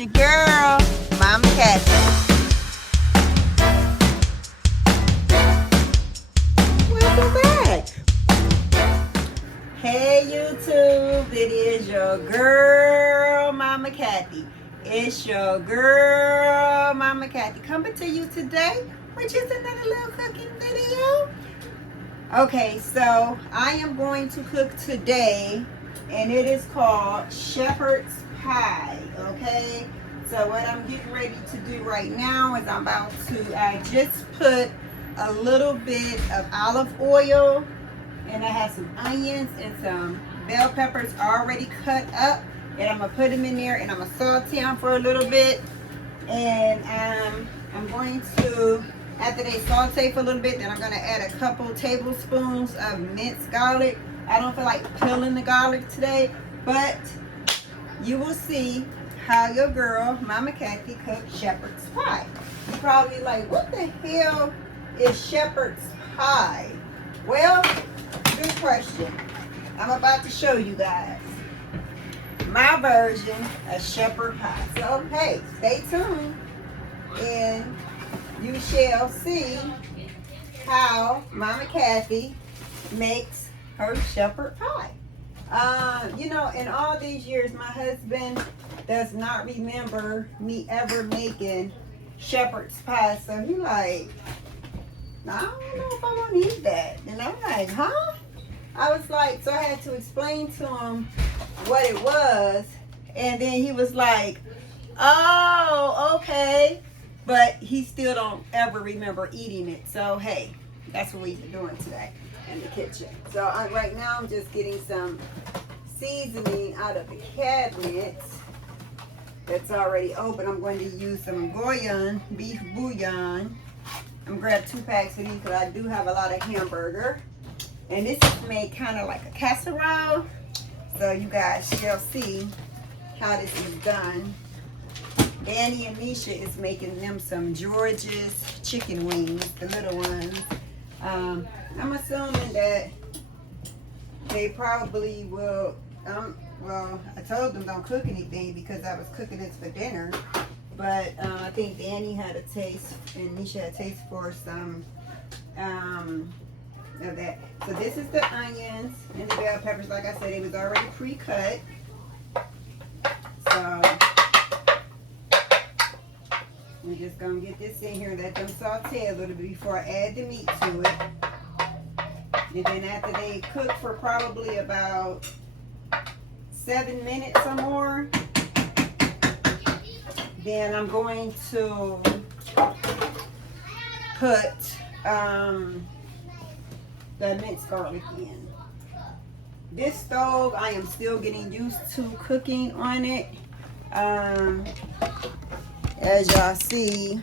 your girl, Mama Kathy. Welcome back. Hey YouTube, it is your girl, Mama Kathy. It's your girl, Mama Kathy, coming to you today with just another little cooking video. Okay, so I am going to cook today, and it is called shepherd's pie. Okay, so what I'm getting ready to do right now is I just put a little bit of olive oil, and I have some onions and some bell peppers already cut up, and I'm gonna put them in there, and I'm gonna saute them for a little bit, and I'm going to, after they saute for a little bit, then I'm going to add a couple tablespoons of minced garlic. I don't feel like peeling the garlic today, but you will see how your girl, Mama Kathy, cooks shepherd's pie. You're probably like, what the hell is shepherd's pie? Well, good question. I'm about to show you guys my version of shepherd pie. So, hey, stay tuned, and you shall see how Mama Kathy makes her shepherd pie. You know, in all these years, my husband does not remember me ever making shepherd's pie. So he like, I don't know if I want to eat that. And I'm like, huh? I was like, so I had to explain to him what it was. And then he was like, oh, okay. But he still don't ever remember eating it. So, hey, that's what we've been doing today in the kitchen. So, right now I'm just getting some seasoning out of the cabinet that's already open. I'm going to use some Goyan beef bouillon. I'm going to grab 2 packs of these because I do have a lot of hamburger. And this is made kind of like a casserole. So, you guys shall see how this is done. Danny and Misha is making them some George's chicken wings, the little ones. I'm assuming that they probably will, well, I told them don't cook anything because I was cooking this for dinner. But I think Danny had a taste and Misha had a taste for some of that. So this is the onions and the bell peppers. Like I said, it was already pre-cut. So we're just going to get this in here and let them saute a little bit before I add the meat to it. And then after they cook for probably about 7 minutes or more, then I'm going to put the minced garlic in. This stove, I am still getting used to cooking on it. As y'all see,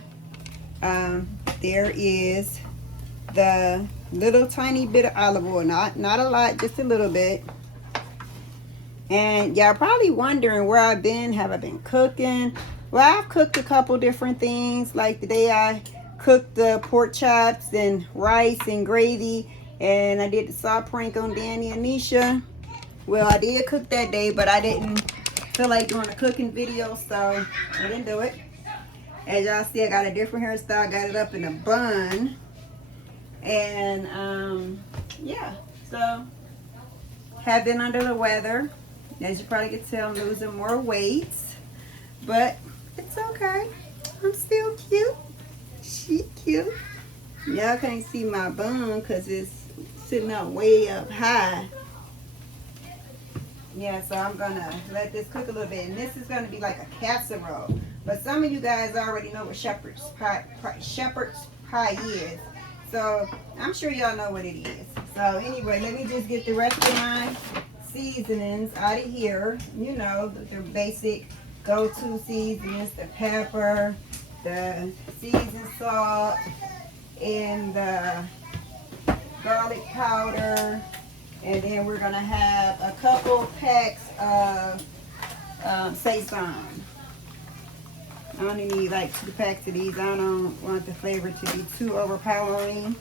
there is the little tiny bit of olive oil, not a lot, just a little bit. And y'all probably wondering where I've been. Have I been cooking? Well, I've cooked a couple different things. Like today I cooked the pork chops and rice and gravy, and I did the salt prank on Danny and Nisha. Well, I did cook that day, but I didn't feel like doing a cooking video, so I didn't do it. As y'all see, I got a different hairstyle. Got it up in a bun. And, yeah. So, have been under the weather. As you probably can tell, I'm losing more weight. But, it's okay. I'm still cute. She cute. Y'all can't see my bun because it's sitting up way up high. Yeah, so I'm going to let this cook a little bit. And this is going to be like a casserole. But some of you guys already know what shepherd's pie is. So I'm sure y'all know what it is. So anyway, let me just get the rest of my seasonings out of here. You know, the basic go-to seasonings, the pepper, the seasoned salt, and the garlic powder. And then we're going to have a couple packs of Sautéing. I only need like 2 packs of these. I don't want the flavor to be too overpowering.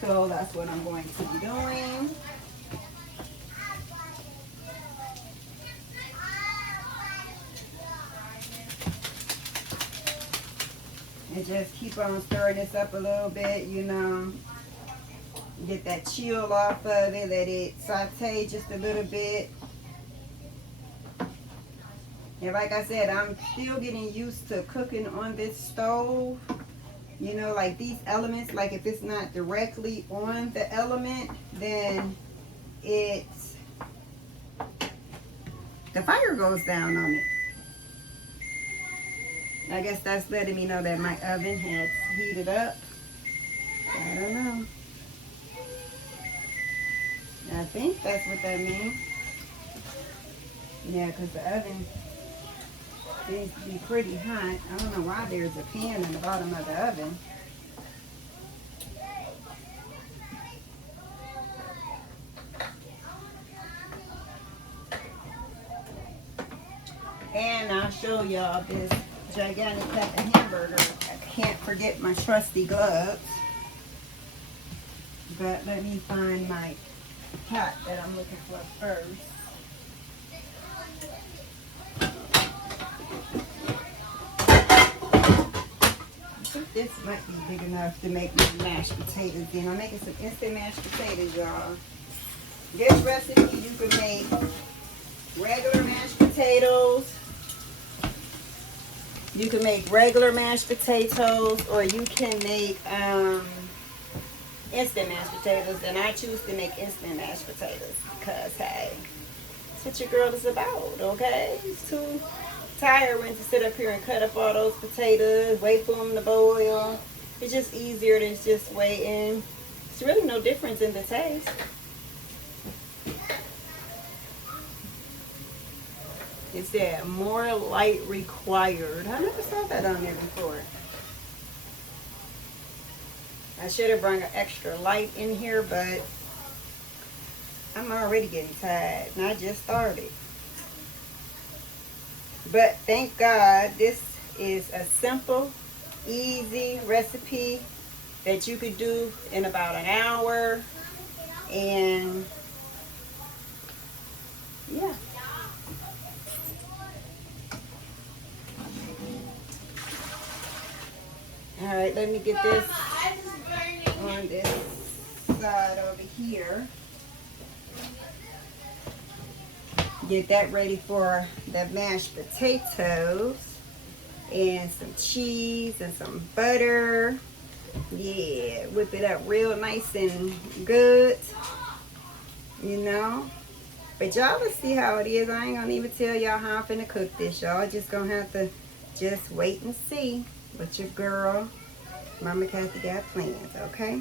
So that's what I'm going to be doing. And just keep on stirring this up a little bit, you know. Get that chill off of it. Let it saute just a little bit. And like I said, I'm still getting used to cooking on this stove. You know, like these elements, like if it's not directly on the element, then the fire goes down on it. I guess that's letting me know that my oven has heated up. I don't know. I think that's what that means. Yeah, because the oven seems to be pretty hot. I don't know why there's a pan in the bottom of the oven. And I'll show y'all this gigantic pack of hamburger. I can't forget my trusty gloves. But let me find my pot that I'm looking for first. I think this might be big enough to make my mashed potatoes in. I'm making some instant mashed potatoes, y'all. This recipe you can make regular mashed potatoes. You can make regular mashed potatoes, or you can make instant mashed potatoes, and I choose to make instant mashed potatoes because, hey, that's what your girl is about, okay? It's too tiring to sit up here and cut up all those potatoes, wait for them to boil. It's just easier than just waiting. It's really no difference in the taste. It said more light required. I never saw that on there before. I should have brought an extra light in here, but I'm already getting tired and I just started. But thank God this is a simple, easy recipe that you could do in about an hour. And yeah. All right, let me get this on this side over here. Get that ready for the mashed potatoes and some cheese and some butter. Yeah, whip it up real nice and good, you know. But y'all will see how it is. I ain't gonna even tell y'all how I'm finna cook this. Y'all just gonna have to just wait and see what your girl, Mama Kathy, got plans, okay?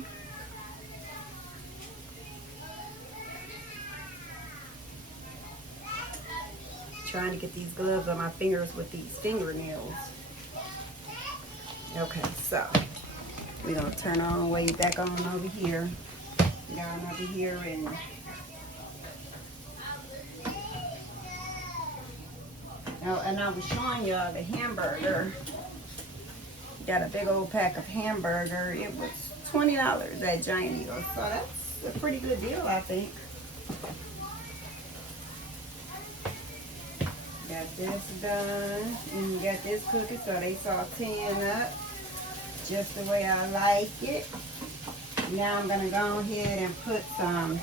Trying to get these gloves on my fingers with these fingernails. Okay, so we're gonna turn our way back on over here. Down over here and and I was showing y'all the hamburger. Got a big old pack of hamburger. It was $20 at Giant Eagle. So that's a pretty good deal, I think. Got this done. And got this cooking, so they sauteing up just the way I like it. Now I'm gonna go ahead and put some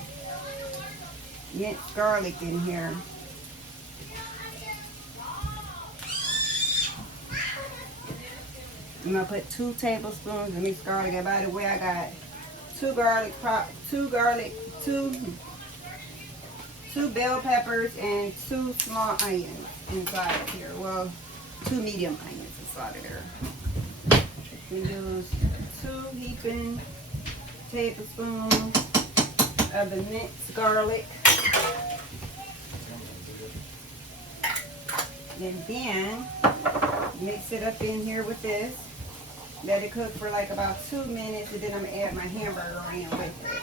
minced garlic in here. I'm gonna put 2 tablespoons of mixed garlic. And by the way, I got two bell peppers and 2 small onions inside of here. Well, 2 medium onions inside of there. We use 2 heaping tablespoons of the minced garlic. And then mix it up in here with this. Let it cook for like about 2 minutes, and then I'm gonna add my hamburger in with it.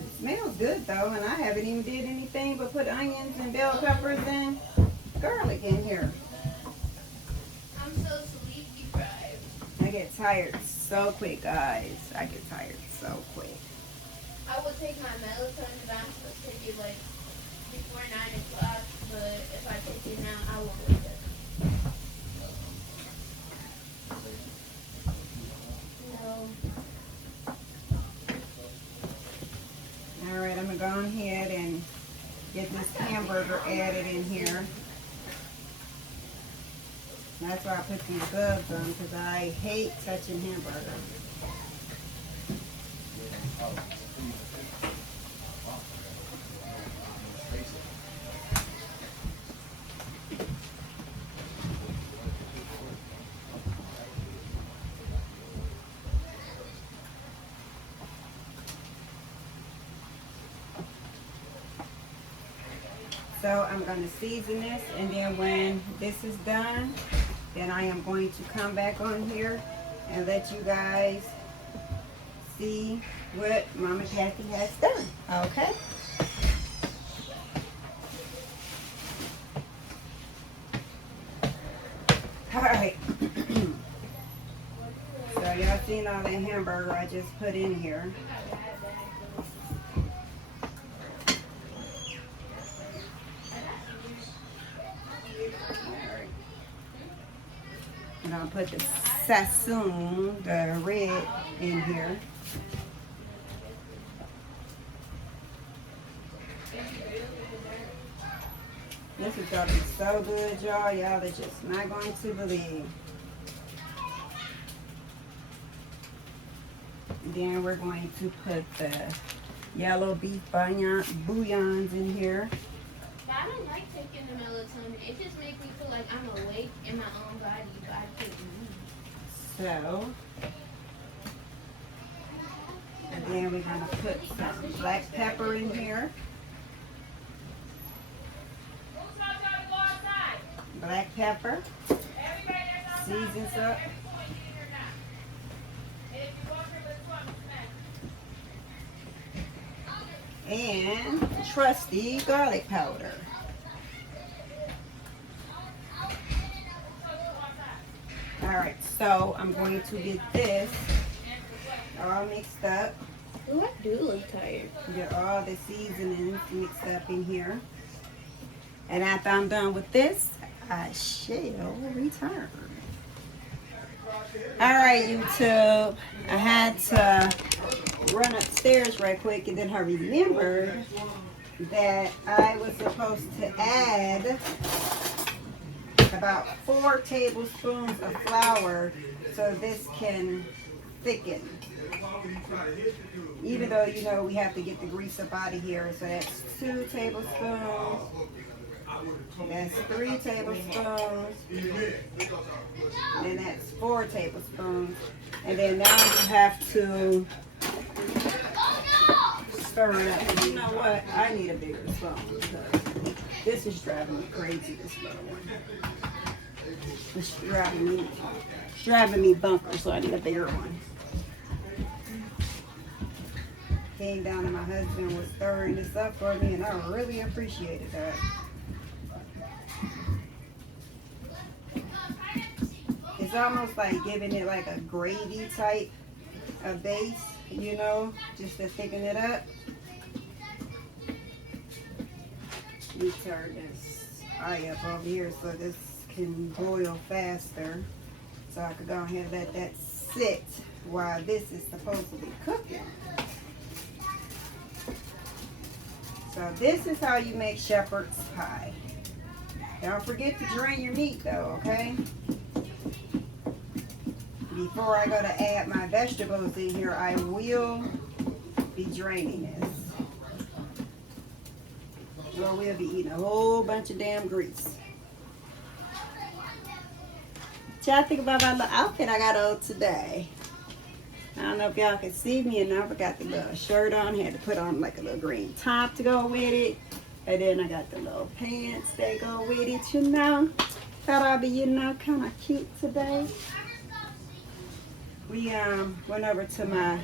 It smells good though, and I haven't even did anything but put onions and bell peppers and garlic in here. I'm so sleepy deprived. I get tired so quick, guys. I get tired so quick. I would take my melatonin, but I'm supposed to take it like before 9 o'clock. But if I take it now, I won't wake up. get this hamburger added in here. That's why I put these gloves on, because I hate touching hamburgers. So I'm going to season this, and then when this is done, then I am going to come back on here and let you guys see what Mama Kathy has done. Okay? Alright. So y'all seen all that hamburger I just put in here. And I'll put the sassoon, the red, in here. This is gonna be so good, y'all. Y'all are just not going to believe. Then we're going to put the yellow beef bouillons in here. I don't like taking the melatonin. It just makes me feel like I'm awake in my own body, but I can't move. So, and then we're gonna put some black pepper in here. Black pepper. Seasons up. And trusty garlic powder. Alright, so I'm going to get this all mixed up. Ooh, I do look tired. Get all the seasonings mixed up in here. And after I'm done with this, I shall return. Alright, YouTube. I had to run upstairs right quick, and then I remembered that I was supposed to add about 4 tablespoons of flour so this can thicken. Even though, you know, we have to get the grease up out of here. So that's 2 tablespoons. That's 3 tablespoons. And then that's 4 tablespoons. And then now you have to stir it up. And you know what? I need a bigger spoon because this is driving me crazy, this little one. It's driving me bonkers, so I need a bigger one. Came down and my husband was stirring this up for me, and I really appreciated that. It's almost like giving it like a gravy type of base, you know, just to thicken it up. Let me turn this eye up over here so this can boil faster. So I could go ahead and let that sit while this is supposed to be cooking. So this is how you make shepherd's pie. Don't forget to drain your meat though, okay? Before I go to add my vegetables in here, I will be draining this. Or we'll be eating a whole bunch of damn grease. What y'all think about my little outfit I got on today? I don't know if y'all can see me, and I forgot the little shirt on. Had to put on like a little green top to go with it. And then I got the little pants that go with it, you know. Thought I'd be, you know, kind of cute today. We went over to my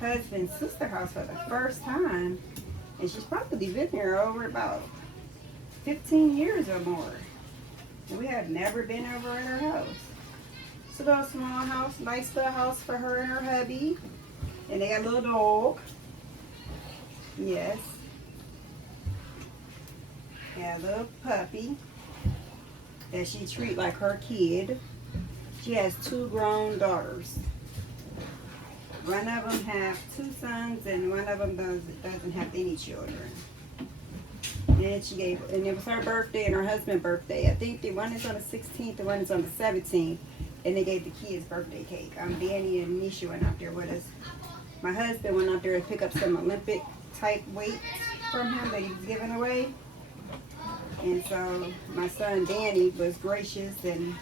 husband's sister's house for the first time. And she's probably been here over about 15 years or more. And we have never been over at her house. It's a little small house, nice little house for her and her hubby. And they got a little dog. Yes. And a little puppy that she treats like her kid. She has 2 grown daughters. One of them have 2 sons, and one of them doesn't have any children. And and it was her birthday and her husband's birthday. I think the one is on the 16th, the one is on the 17th. And they gave the kids birthday cake. Danny and Nisha went out there with us. My husband went out there to pick up some Olympic type weights from him that he was giving away. And so my son Danny was gracious and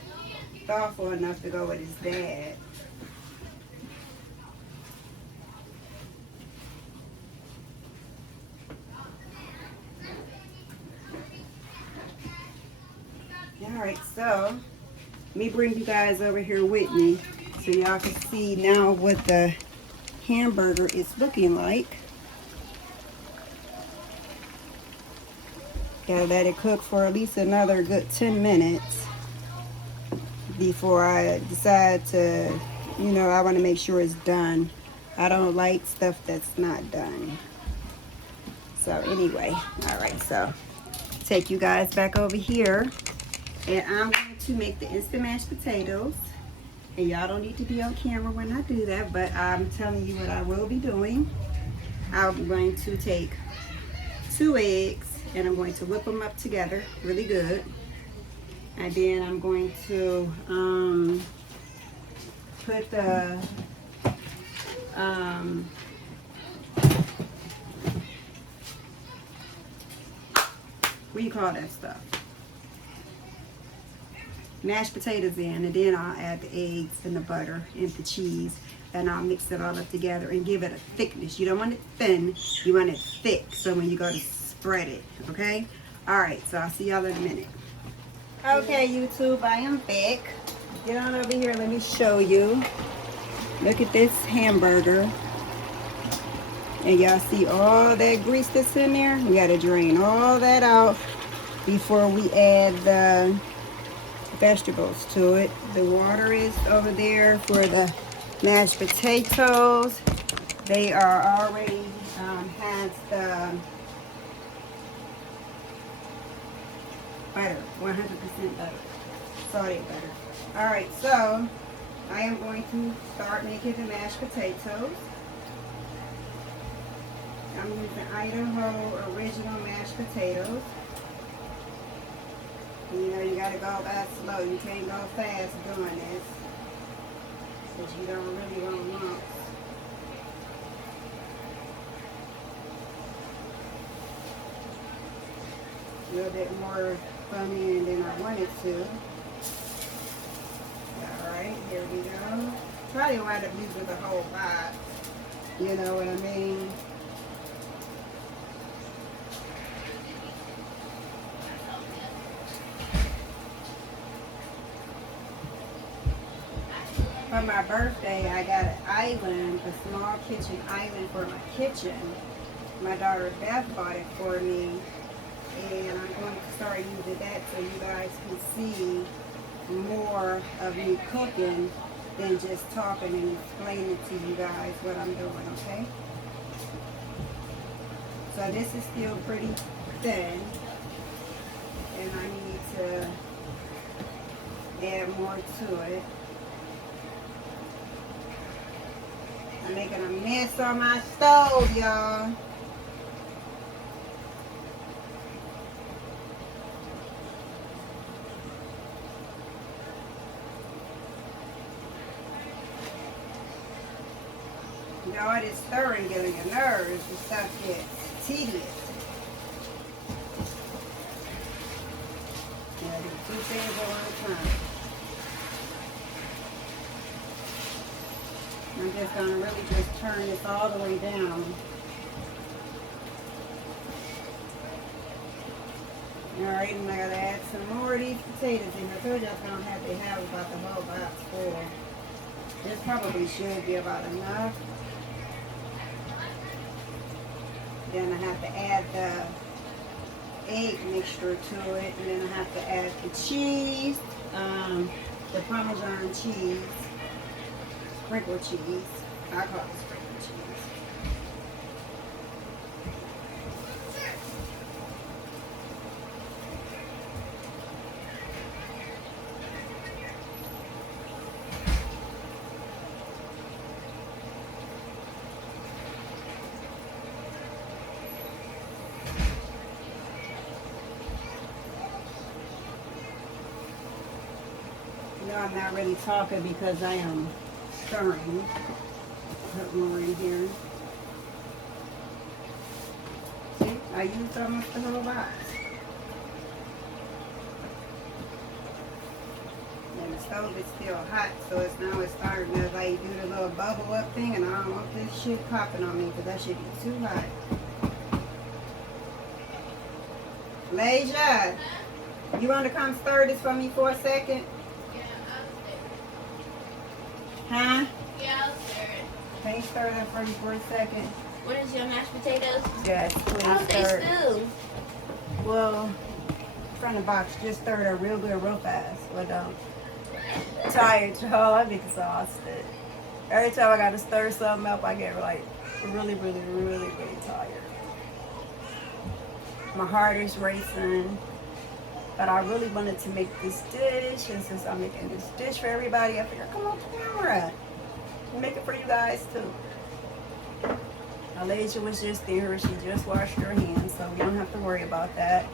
thoughtful enough to go with his dad. Alright, so let me bring you guys over here with me so y'all can see now what the hamburger is looking like. Gotta let it cook for at least another good 10 minutes before I decide to, I want to make sure it's done. I don't like stuff that's not done. So anyway, alright, so take you guys back over here. And I'm going to make the instant mashed potatoes. And y'all don't need to be on camera when I do that, but I'm telling you what I will be doing. I'm going to take 2 eggs and I'm going to whip them up together really good. And then I'm going to put the what do you call that stuff? Mashed potatoes in, and then I'll add the eggs and the butter and the cheese, and I'll mix it all up together and give it a thickness. You don't want it thin, you want it thick, so when you go to spread it, okay? Alright, so I'll see y'all in a minute. Okay, YouTube, I am back. Get on over here, let me show you. Look at this hamburger. And y'all see all that grease that's in there? We gotta drain all that out before we add the vegetables to it. The water is over there for the mashed potatoes. They are already has the butter, 100% butter, salted butter. Alright, so I am going to start making the mashed potatoes. I'm using Idaho original mashed potatoes. You gotta go by slow. You can't go fast doing this, because you don't really want lumps. A little bit more funny than I wanted to. Alright, here we go. Probably wind up using the whole box. You know what I mean? For my birthday, I got an island, a small kitchen island for my kitchen. My daughter Beth bought it for me, and I'm going to start using that so you guys can see more of me cooking than just talking and explaining to you guys what I'm doing, okay? So this is still pretty thin, and I need to add more to it. I'm making a mess on my stove, y'all. Y'all, this stirring getting your nerves and stuff gets tedious. Yeah, do 2 things at one time. I'm just going to really just turn this all the way down. Alright, and I got to add some more of these potatoes in. I told you I was going to have to have about the whole box full. This probably should be about enough. Then I have to add the egg mixture to it. And then I have to add the cheese, the Parmesan cheese. Sprinkle cheese. I call it sprinkle cheese. I'm not really talking because I am stirring. Put more in here. See, I used almost the whole box. And the stove is still hot, so it's starting to like do the little bubble up thing, and I don't want this shit popping on me because that should be too hot. Leisha, you want to come stir this for me for a second? Yeah, I'll stir it. Huh? Yeah, I'll stir it. Can you stir that for me for a second? What is your mashed potatoes? Yes, please How they stir it. stew? Well, from the box, just stir it up real good, real fast. But tired, y'all. I'm exhausted. Every time I gotta stir something up, I get like really tired. My heart is racing. But I really wanted to make this dish, and since I'm making this dish for everybody, I figured, come on camera. Make it for you guys too. Alasia was just there. She just washed her hands, so we don't have to worry about that.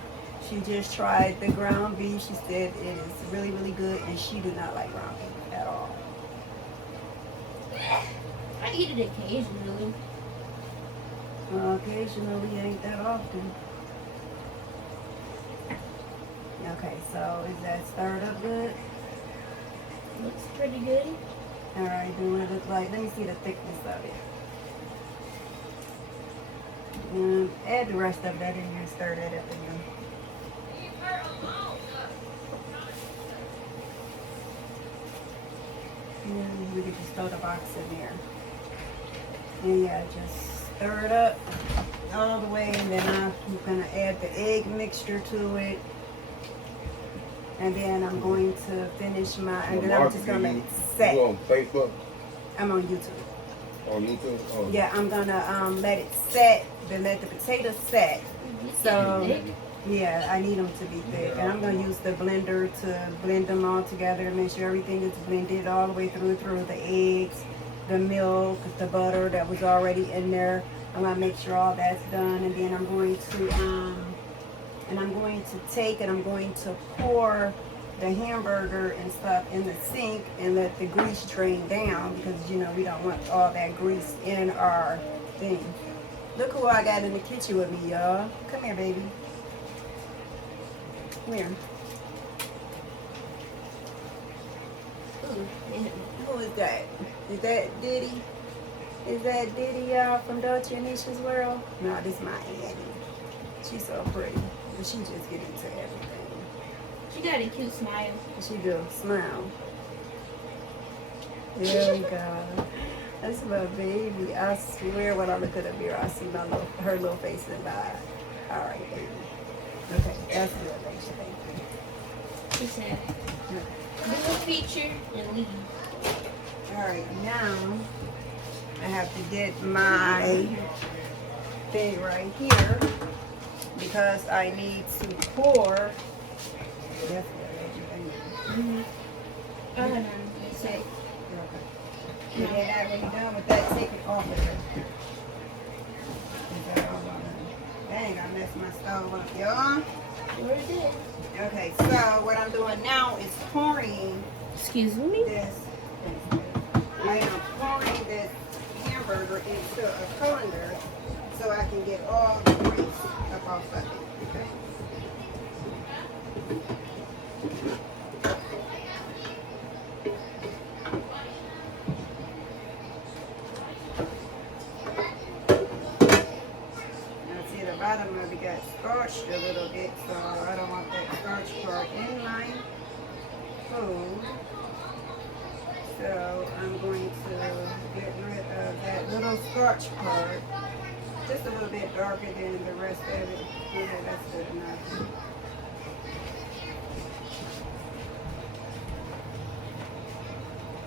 She just tried the ground beef. She said it is really good, and she do not like ground beef at all. I eat it occasionally. Occasionally ain't that often. Okay, so is that stirred up good? Looks pretty good. Alright, then what it look like? Let me see the thickness of it. Add the rest of that in here and stir that up again. And we could just throw the box in there. And yeah, just stir it up all the way, and then I'm gonna add the egg mixture to it. And then I'm going to finish my, and then I'm just gonna let it set. You on Facebook? I'm on YouTube. On YouTube? Oh. Yeah, I'm gonna let it set, then let the potatoes set. So, yeah, I need them to be thick. And I'm gonna use the blender to blend them all together to make sure everything is blended all the way through the eggs, the milk, the butter that was already in there. I'm gonna make sure all that's done, and then I'm going to take and I'm going to pour the hamburger and stuff in the sink and let the grease drain down, because you know we don't want all that grease in our thing. Look who I got in the kitchen with me, y'all. Come here, baby. Come here. Who is that? Is that Diddy? Is that Diddy, y'all, from Dolce and Nisha's world? No, this is my Annie. She's so pretty. But she just get into everything. She got a cute smile. She do. Smile. There we go. That's my baby. I swear when I look at the mirror, I see her little face in the eye. All right, baby. Okay, that's good. Thanks, thank you. She said, do a feature and leave. All right, now I have to get my thing right here because I need to pour. That's good. Oh, no. Say. And then when you're done with that, take it off of there. Dang, I messed my stove up, y'all. Where is it? Okay, so what I'm doing now is pouring Excuse me? this. I am pouring this hamburger into a colander so I can get all the grease up off of it. Okay. Bottom of it got scorched a little bit, so I don't want that starch part in my food. So I'm going to get rid of that little starch part, just a little bit darker than the rest of it. Okay, that's good enough.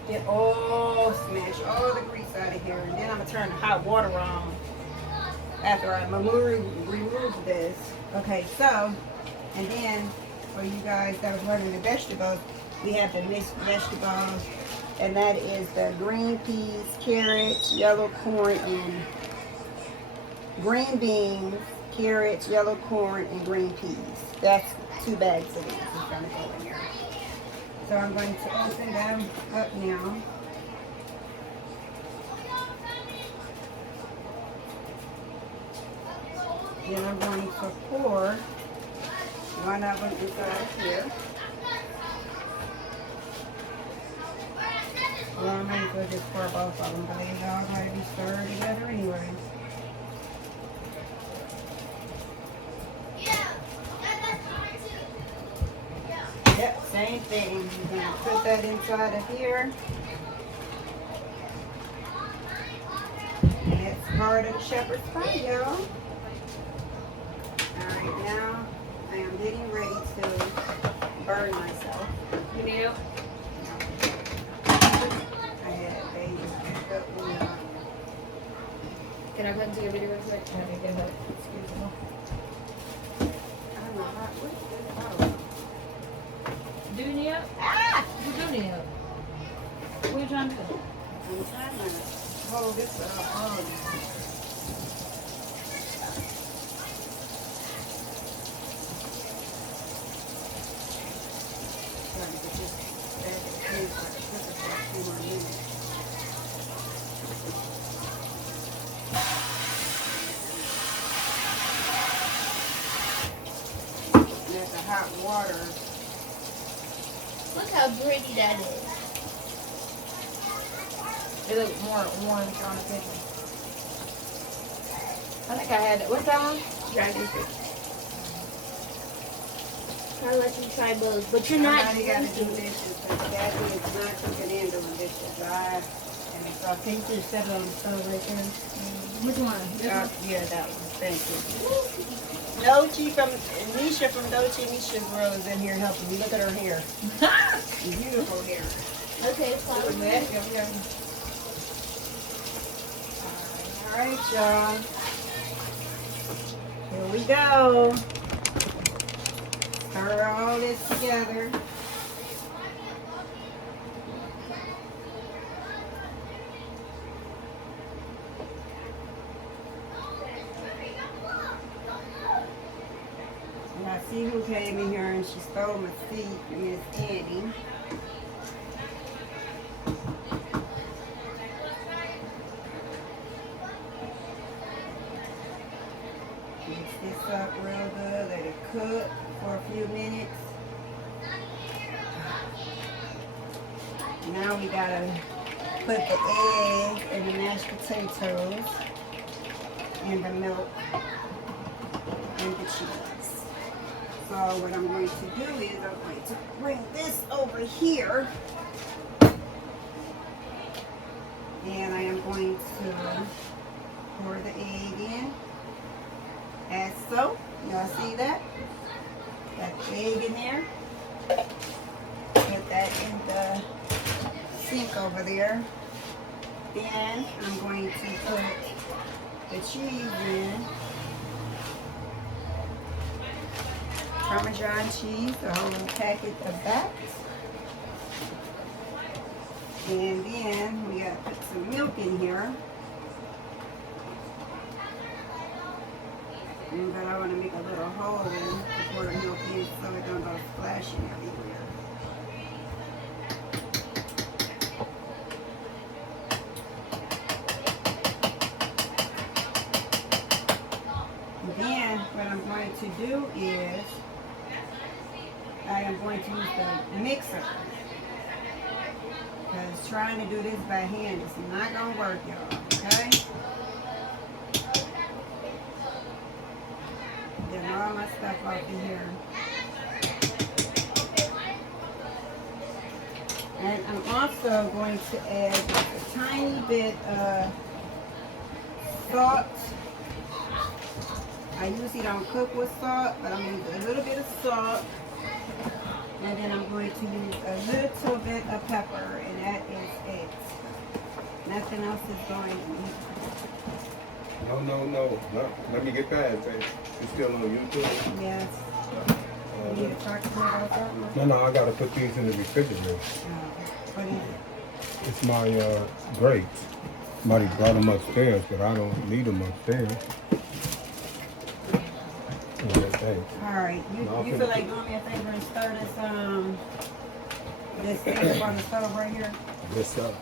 Get all, smash all the grease out of here, and then I'm gonna turn the hot water on after I remove this. Okay, so, and then for you guys that was running the vegetables, we have the mixed vegetables, and that is the green peas, carrots, yellow corn, and green beans, carrots, yellow corn, and green peas. That's 2 bags of these. It's gonna go in here. So I'm going to open them up now. Then I'm going to pour one of them inside here. Well, I might as well just pour both of them, but they all going to be stirred together anyway. Yep, same thing. You're going to put that inside of here. And it's part of the shepherd's pie, y'all. Alright, now I am getting ready to burn myself. You need help? I had babies back up when Can I come to your video real quick? Can I get help? Excuse me. I don't know how, what is this? Do you need help? Ah! You do need help. What are you trying to do? I'm trying to hold this without all of this. Trying to get this back in the fridge so I can cook it for a few more minutes. Let the hot water. Look how pretty that is. It looks more orange on the picture. I think I had it. What's that one? Dragon fruit. I'll let you try both, but you're Somebody not. got to do dishes because Daddy is not cooking and doing dishes. And it's all Can you just set it on the stove right there? Which one? This one? yeah, that one. Thank you. Dochi from Nisha from Dochi Nisha's World is in here helping me. Look at her hair. Beautiful hair. Okay, follow me. All right, y'all. Here we go. Stir all this together. And I see who came in here and she stole my seat, Miss Annie. Mix this up real good, let it cook for a few minutes. Now we gotta put the egg and the mashed potatoes and the milk and the cheese. So what I'm going to do is I'm going to bring this over here. And I am going to pour the egg in. As so. Y'all see that? Got the egg in there. Put that in the sink over there. Then I'm going to put the cheese in. Parmesan cheese, a whole packet of that. And then we gotta put some milk in here. But I want to make a little hole in to pour the milk in so it don't go splashing everywhere. Then what I'm going to do is I am going to use the mixer. Because trying to do this by hand is not going to work, y'all. Okay? Get all my stuff off in here. And I'm also going to add just a tiny bit of salt. I usually don't cook with salt, but I'm going to use a little bit of salt. And then I'm going to use a little bit of pepper, and that is it. Nothing else is going in. No. Let me get past that. You still on YouTube? Yes. You need to talk to me about that one? No, I gotta put these in the refrigerator. What is it? It's my grapes. Somebody brought them upstairs, but I don't need them upstairs. All right. You feel like doing me a favor and stir this This thing up on the stove right here. This up.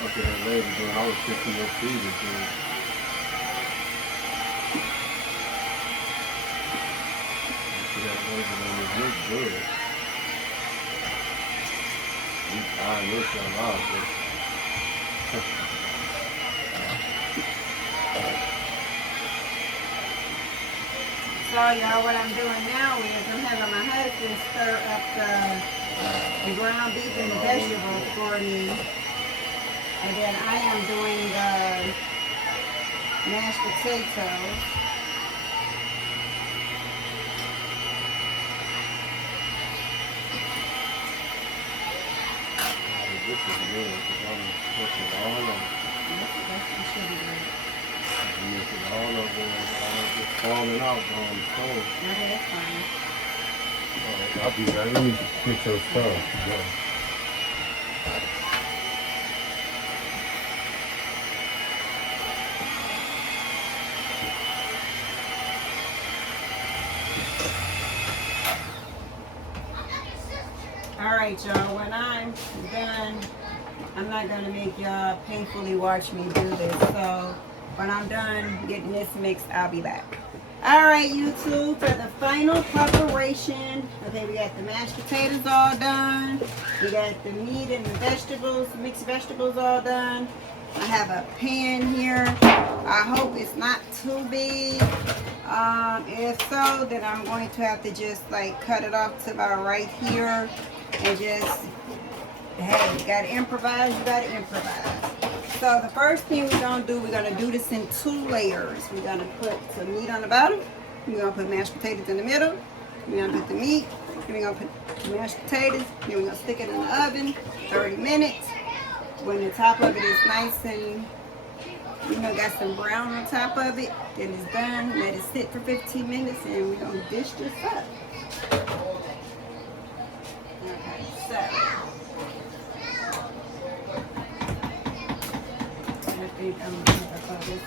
Okay, that lady doing, I was fixing your feet again. That lady doing it look good. You find yourself out there. So y'all, what I'm doing now is I'm having my husband stir up the ground beef and the vegetables for me. And then I am doing the mashed potatoes. This is good because I'm mixing all of it. That should be good. I'm mixing all of it. I'm just falling out on the stove. Okay, that's fine. Alright, I'll be back. Let me get your stuff. Yeah. Alright y'all, when I'm done, I'm not gonna make y'all painfully watch me do this. So when I'm done getting this mixed, I'll be back. Alright YouTube, for the final preparation. Okay, we got the mashed potatoes all done. We got the meat and the vegetables, mixed vegetables all done. I have a pan here. I hope it's not too big. If so, then I'm going to have to just like cut it off to about right here and just, hey, you gotta improvise, you gotta improvise. So the first thing we're gonna do, we're gonna do this in 2 layers. We're gonna put some meat on the bottom. We're gonna put mashed potatoes in the middle. We're gonna put the meat. Then we're gonna put the mashed potatoes. Then we're gonna stick it in the oven, 30 minutes. When the top of it is nice and, you know, got some brown on top of it, then it's done. Let it sit for 15 minutes and we're gonna dish this up. Okay, so I think I'm gonna put this in.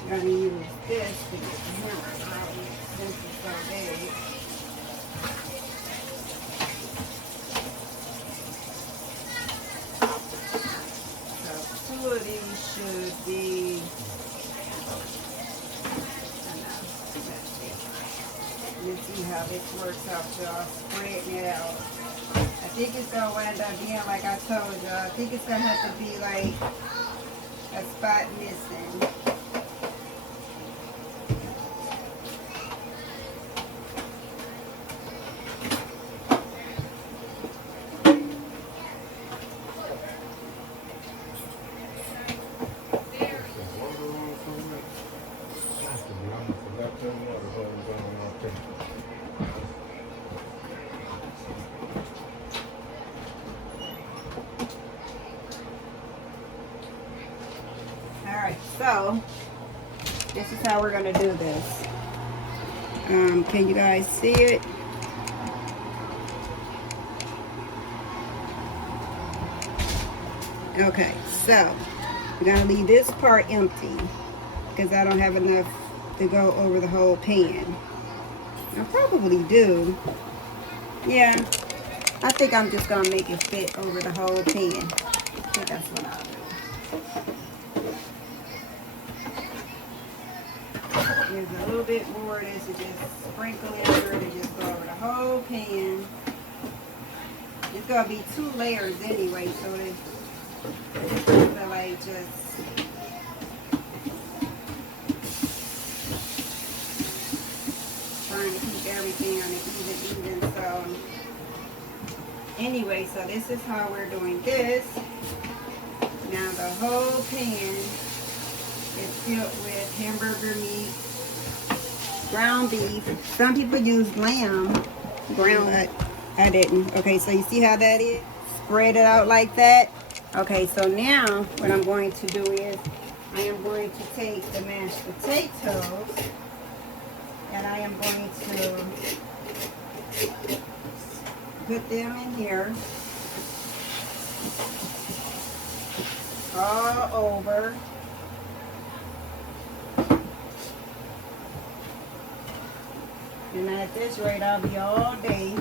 I'm gonna use this to get the hammer out since it's so big. So 2 of these should be. Let's see how this works out, y'all. Spreading it out. I think it's gonna wind up being like I told y'all. I think it's gonna have to be like a spot missing. So, this is how we're going to do this. Can you guys see it? Okay, so we're going to leave this part empty because I don't have enough to go over the whole pan. I probably do. Yeah, I think I'm just going to make it fit over the whole pan. I think that's what I'll do. There's a little bit more of this to just sprinkle in here to just go over the whole pan. It's going to be 2 layers anyway, so it's going to like just trying to keep everything on an even. So anyway, so this is how we're doing this. Now the whole pan is filled with hamburger meat, ground beef. Some people use lamb ground. I didn't. Okay, so you see how that is? Spread it out like that. Okay, so now what I'm going to do is I am going to take the mashed potatoes and I am going to put them in here all over. And at this rate, I'll be all day.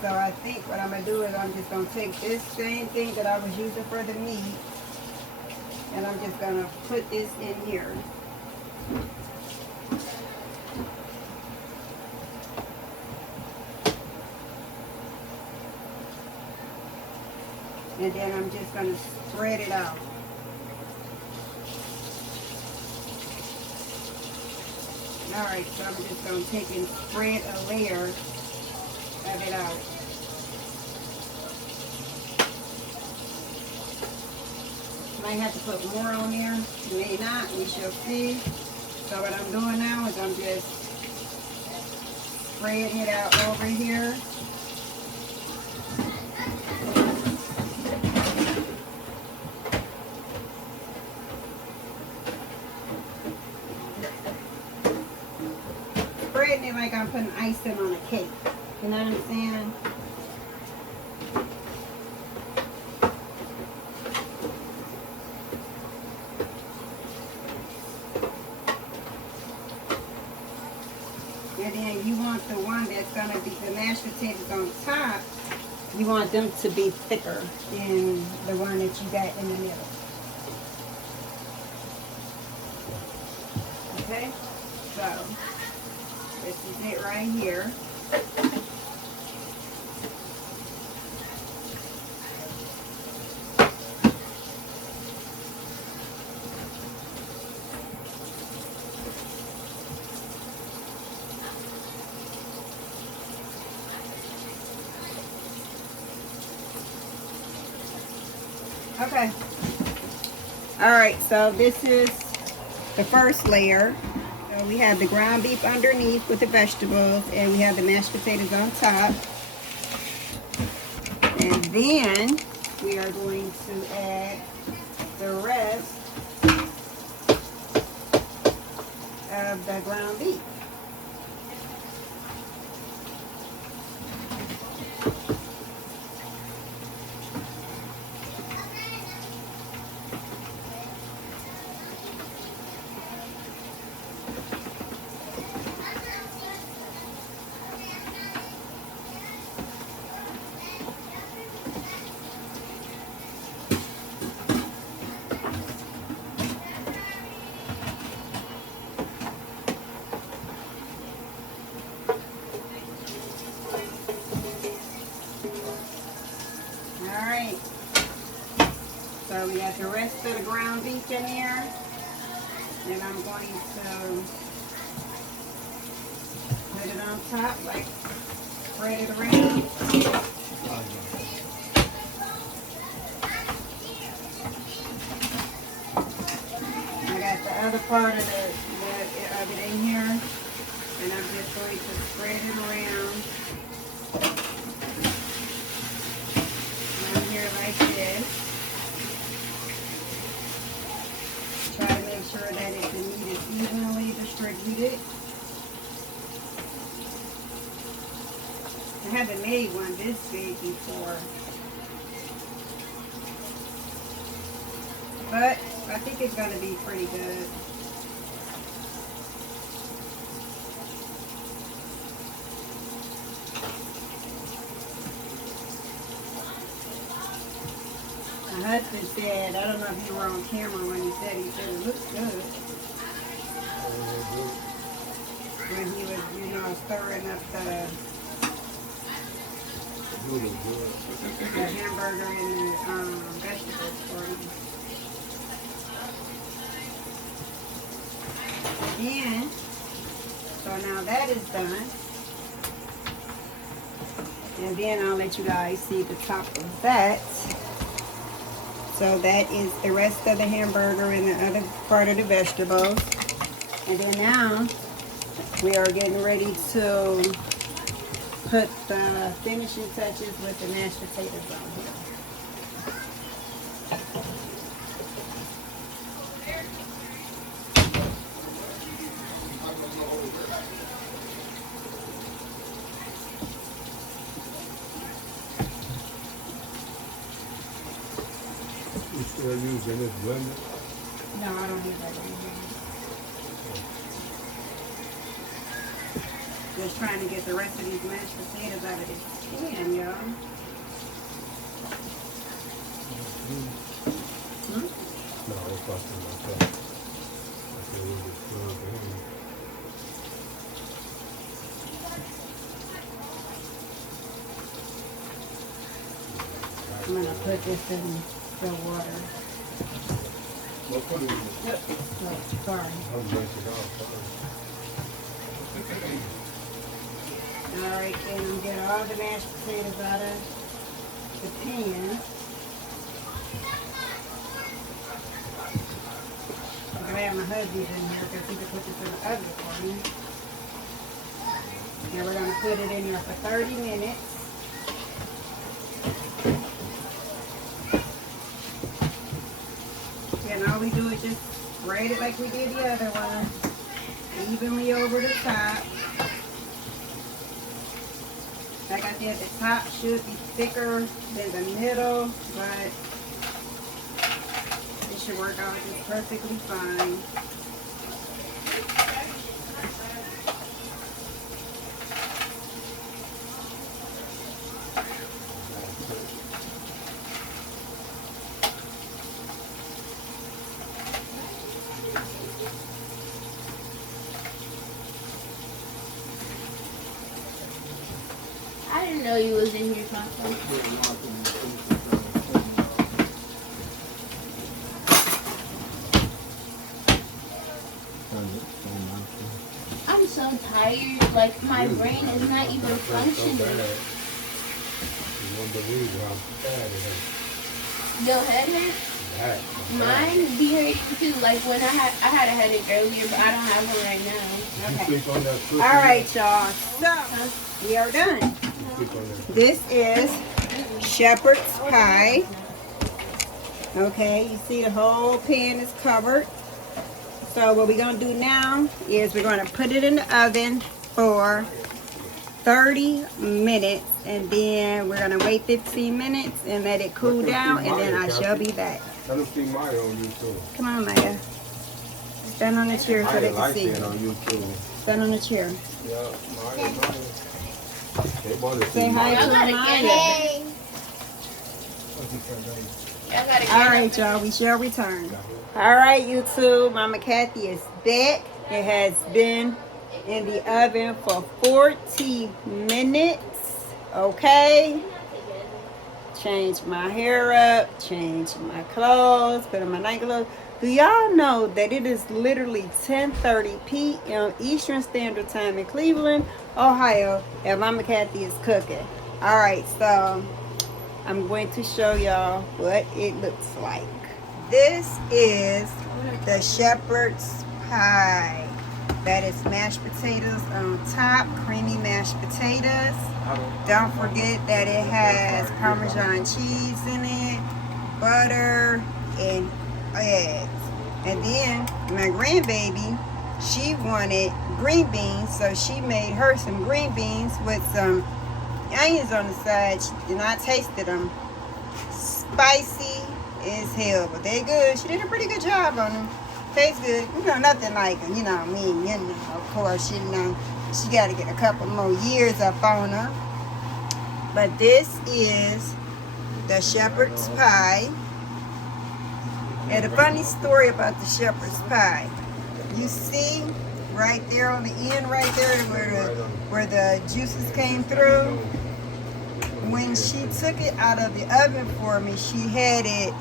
So I think what I'm going to do is I'm just going to take this same thing that I was using for the meat, and I'm just going to put this in here. And then I'm just going to spread it out. Alright, so I'm just going to take and spread a layer of it out. Might have to put more on there, may not, we shall see. So what I'm doing now is I'm just spreading it out over here. Spreading it like I'm putting icing on a cake. You know what I'm saying? And then you want the one that's going to be the mashed potatoes on top, you want them to be thicker than the one that you got in the middle. Okay? So, this is it right here. Okay. Alright, so this is the first layer. So we have the ground beef underneath with the vegetables, and we have the mashed potatoes on top. And then we are going to add the rest of the ground beef. Alright, so we got the rest of the ground beef in there, and I'm going to put it on top, like spread it around. I got the other part of it in here, and I'm just going to spread it around. Like this. Try to make sure that the meat is evenly distributed. I haven't made one this big before, but I think it's going to be pretty good. My husband said, I don't know if you were on camera when he said it looks good. When he was, stirring up the hamburger and the vegetables for him. And so now that is done. And then I'll let you guys see the top of that. So that is the rest of the hamburger and the other part of the vegetables. And then now we are getting ready to put the finishing touches with the mashed potatoes on here. Still using this blender? No, I don't do that anymore. Just trying to get the rest of these mashed potatoes out of this pan, y'all. No, it's busting myself. I feel a little bit further in. I'm gonna put this in the water. Well, put it in. Oh, sorry. I'll rinse it off. Alright, then I'm get all the mashed potatoes out of the pan. I'm gonna have my husband in here because he can put this in the oven for me. And we're gonna put it in there for 30 minutes. And all we do is just braid it like we did the other one. Evenly over the top. Like I said, the top should be thicker than the middle, but it should work out just perfectly fine. I didn't know you was in here, Tonto. I'm so tired. Like, my brain is not even functioning. You won't believe how bad it is. Your head hurt? Bad. Mine be hurting too. Like, when I had a headache earlier, but I don't have one right now. You Okay. sleep on that cookie? Alright, y'all. So, we are done. You sleep on that. This is shepherd's pie. Okay, you see the whole pan is covered. So what we're going to do now is we're going to put it in the oven for 30 minutes. And then we're going to wait 15 minutes and let it cool down. And then I shall be back. I don't see Maya on YouTube. Come on, Maya. Stand on the chair so they Maya can likes see it you. on YouTube. Stand on the chair. Yeah, Maya. They want to Say see hi Maya. to Y'all gotta Maya. get it. Y'all gotta get All it. right, y'all, we shall return. All right, YouTube, Mama Kathy is back. It has been in the oven for 40 minutes. Okay. Change my hair up, change my clothes, put on my night clothes. Do y'all know that it is literally 10:30 p.m. Eastern Standard Time in Cleveland, Ohio, and Mama Kathy is cooking. All right, so I'm going to show y'all what it looks like. This is the shepherd's pie. That is mashed potatoes on top, creamy mashed potatoes. Don't forget that it has Parmesan cheese in it, butter, and eggs. And then my grandbaby, she wanted green beans, so she made her some green beans with some onions on the side, and I tasted them. Spicy as hell, but they good. She did a pretty good job on them. Tastes good. You know, nothing like, you know, me, you know, of course, you know, she got to get a couple more years up on her. But this is the shepherd's pie. And a funny story about the shepherd's pie. You see right there on the end, right there where the juices came through. When she took it out of the oven for me, she had it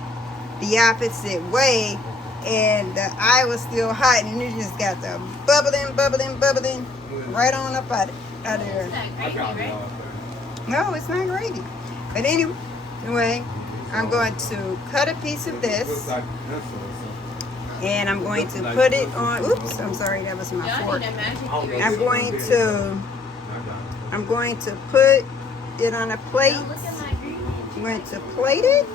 the opposite way, and the eye was still hot, and it just got the bubbling right on up out of there. It's not crazy, right? No, it's not gravy. But anyway, I'm going to cut a piece of this, and I'm going to put it on. Oops, I'm sorry, that was my Y'all fork. need a magic I'm going to put it on a plate. Look at my green. I'm going to plate it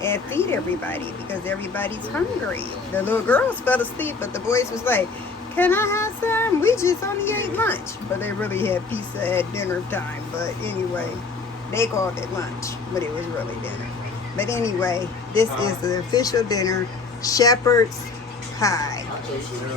and feed everybody because everybody's hungry. The little girls fell asleep, but the boys was like, "Can I have some? We just only ate lunch." But they really had pizza at dinner time. But anyway, they called it lunch, but it was really dinner. But anyway, this is the official dinner, shepherd's pie.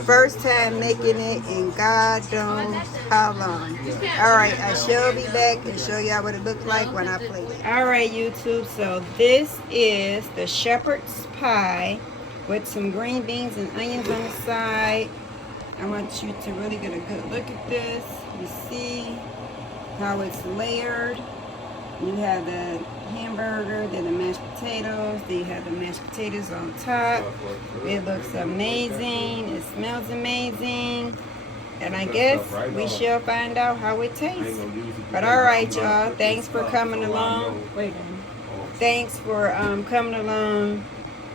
First time making it and God knows how long. Alright, I shall be back and show y'all what it looked like when I plate it. Alright YouTube, so this is the shepherd's pie with some green beans and onions on the side. I want you to really get a good look at this. You see how it's layered. You have the hamburger, then the mashed potatoes, then you have the mashed potatoes on top. It looks amazing. It smells amazing. And I guess we shall find out how it tastes. But alright y'all, thanks for coming along. Thanks for coming along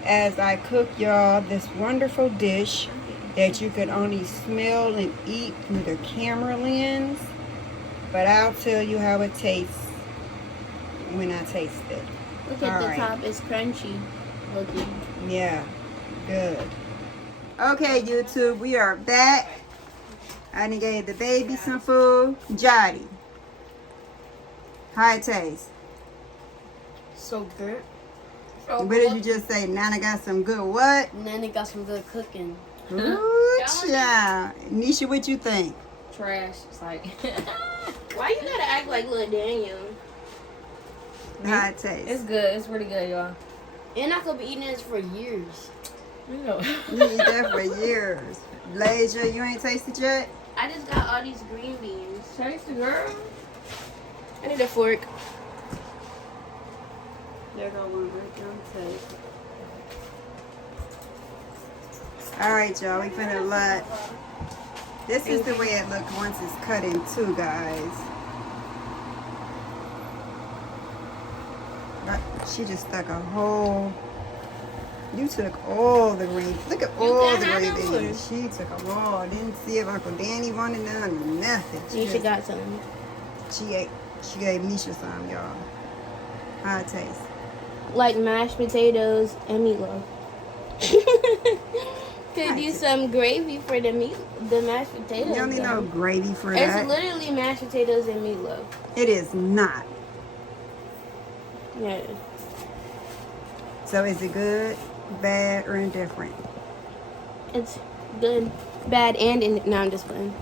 as I cook y'all this wonderful dish that you can only smell and eat through the camera lens. But I'll tell you how it tastes when I taste it. Look at the top, it's crunchy looking. Yeah, good. Okay, YouTube, we are back. I done gave the baby some food. Jotty, how it taste? So good. What did you just say? Nana got some good what? Nana got some good cooking. Ooh, child. Nisha, what you think? Trash. It's like. Why you gotta act like little Daniel? How it taste? It's good. It's pretty good, y'all. And I could be eating this for years. You know. You eat that for years. Lasia, you ain't tasted yet? I just got all these green beans. Taste the girl. I need a fork. There go one right there. Taste. Alright, y'all, we finna let. This is the way it looks once it's cut in two, guys. She just stuck a whole. You took all the green. Look at all the green beans. She took them all. Didn't see if Uncle Danny wanted none or nothing. Nisha got some. She ate. She gave Nisha some, y'all. How it tastes? Like mashed potatoes and meatloaf. Could use some gravy for the mashed potatoes. You don't need no gravy for It's that. literally mashed potatoes and meatloaf. It is not. Yeah. So is it good, bad, or indifferent? It's good, bad, and no, I'm just playing.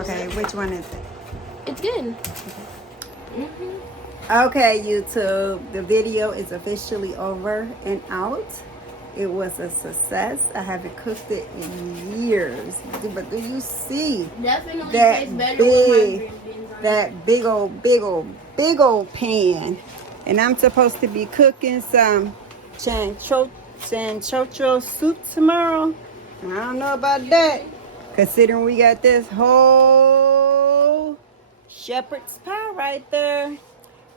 Okay, which one is it? It's good. Okay, YouTube, the video is officially over and out. It was a success. I haven't cooked it in years, but do you see Definitely that tastes better with my big, green beans on it. that big old pan? And I'm supposed to be cooking some chanchocho soup tomorrow. I don't know about that, considering we got this whole shepherd's pie right there.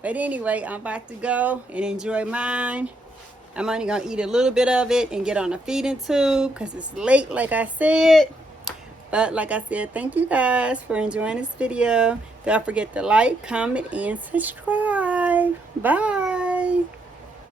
But anyway, I'm about to go and enjoy mine. I'm only going to eat a little bit of it and get on a feeding tube because it's late, like I said. But like I said, thank you guys for enjoying this video. Don't forget to like, comment, and subscribe. Bye.